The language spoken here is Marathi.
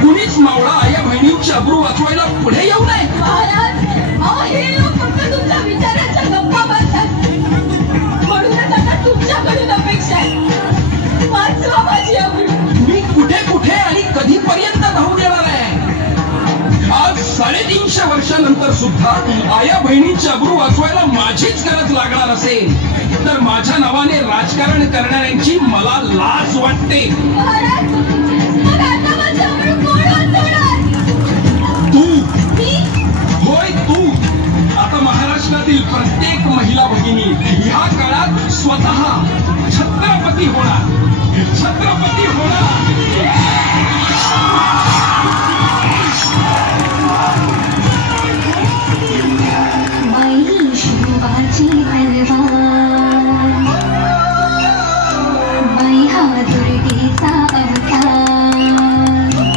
कुणीच मावळा या बहिणीची अब्रू वाचवायला पुढे येऊ नये. महाराज, हे लोक फक्त तुमच्या विचारांच्या गप्पा मारतात, म्हणूनच आता तुमच्याकडून अपेक्षा आहे, वाचवा माझी अब्रू. मी कुठे कुठे आणि कधीपर्यंत धावून येणार आहे? आज 350 वर्षानंतर सुद्धा आया बहिणीची अब्रू वाचवायला माझीच गरज लागणार असेल तर माझ्या नावाने राजकारण करणाऱ्यांची मला लाज वाटते. महाराज,